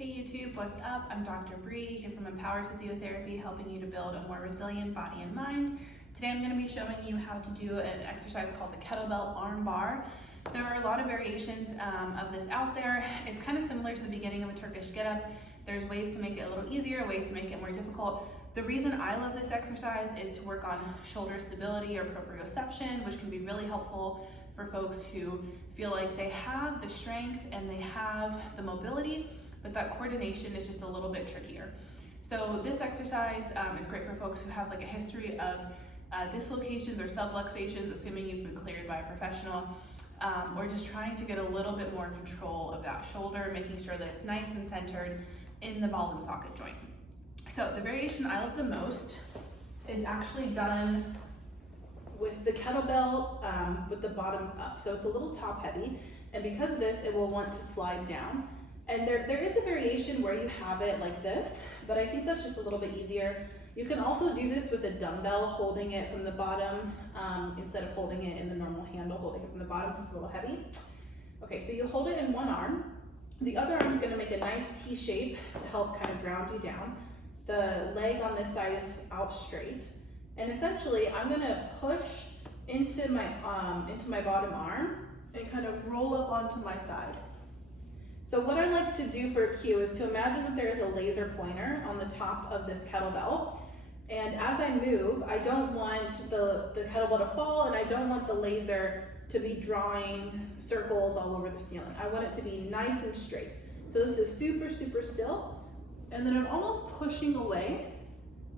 Hey YouTube, what's up? I'm Dr. Bree here from Empower Physiotherapy, helping you to build a more resilient body and mind. Today I'm going to be showing you how to do an exercise called the kettlebell arm bar. There are a lot of variations of this out there. It's kind of similar to the beginning of a Turkish get-up. There's ways to make it a little easier, ways to make it more difficult. The reason I love this exercise is to work on shoulder stability or proprioception, which can be really helpful for folks who feel like they have the strength and they have the mobility, but that coordination is just a little bit trickier. So this exercise is great for folks who have like a history of dislocations or subluxations, assuming you've been cleared by a professional, or just trying to get a little bit more control of that shoulder, making sure that it's nice and centered in the ball and socket joint. So the variation I love the most is actually done with the kettlebell with the bottoms up. So it's a little top heavy, and because of this, it will want to slide down. And there is a variation where you have it like this, but I think that's just a little bit easier. You can also do this with a dumbbell, holding it from the bottom instead of holding it in the normal handle, holding it from the bottom, so it's a little heavy. Okay, so you hold it in one arm. The other arm is gonna make a nice T shape to help kind of ground you down. The leg on this side is out straight. And essentially, I'm gonna push into my bottom arm and kind of roll up onto my side. So what I like to do for a cue is to imagine that there is a laser pointer on the top of this kettlebell. And as I move, I don't want the kettlebell to fall, and I don't want the laser to be drawing circles all over the ceiling. I want it to be nice and straight. So this is super, super still. And then I'm almost pushing away,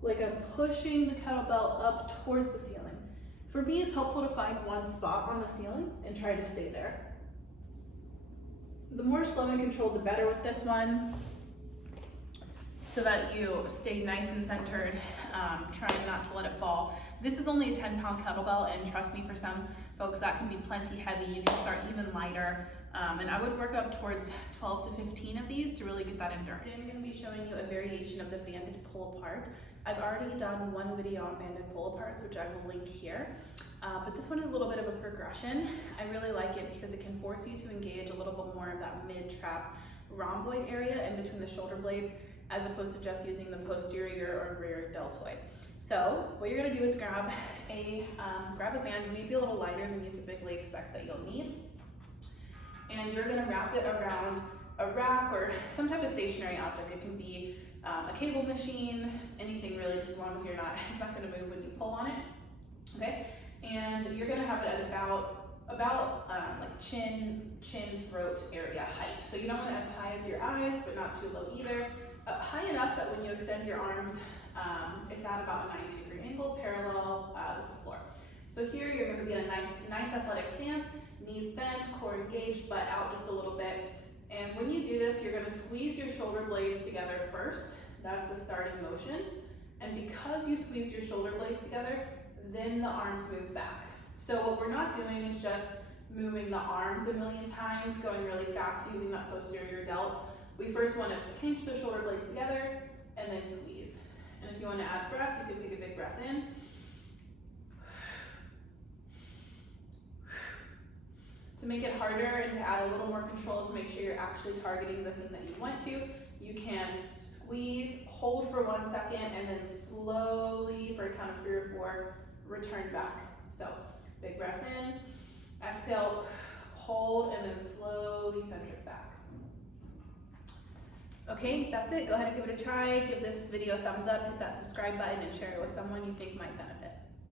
like I'm pushing the kettlebell up towards the ceiling. For me, it's helpful to find one spot on the ceiling and try to stay there. The more slow and controlled, the better with this one, so that you stay nice and centered, trying not to let it fall. This is only a 10-pound kettlebell, and trust me, for some folks that can be plenty heavy. You can start even lighter, and I would work up towards 12 to 15 of these to really get that endurance. Today I'm going to be showing you a variation of the banded pull apart. I've already done one video on banded pull aparts, which I will link here. But this one is a little bit of a progression. I really like it because it can force you to engage a little bit more of that mid-trap rhomboid area in between the shoulder blades, as opposed to just using the posterior or rear deltoid. So what you're gonna do is grab a band, maybe a little lighter than you typically expect that you'll need. And you're gonna wrap it around a rack or some type of stationary object. It can be a cable machine, anything really, just as long as it's not gonna move when you pull on it, okay? And you're gonna have it at about like chin, throat area height. So you don't want it as high as your eyes, but not too low either. High enough that when you extend your arms, it's at about a 90-degree angle, parallel with the floor. So here you're gonna be in a nice athletic stance, knees bent, core engaged, butt out just a little bit. And when you do this, you're gonna squeeze your shoulder blades together first. That's the starting motion. And because you squeeze your shoulder blades together, then the arms move back. So what we're not doing is just moving the arms a million times, going really fast using that posterior delt. We first wanna pinch the shoulder blades together and then squeeze. And if you wanna add breath, you can take a big breath in. To make it harder and to add a little more control, to make sure you're actually targeting the thing that you want to, you can squeeze, hold for 1 second, and then slowly, for a count of 3 or 4, return back. So big breath in, exhale, hold, and then slowly center it back. Okay, that's it. Go ahead and give it a try. Give this video a thumbs up, hit that subscribe button, and share it with someone you think might benefit.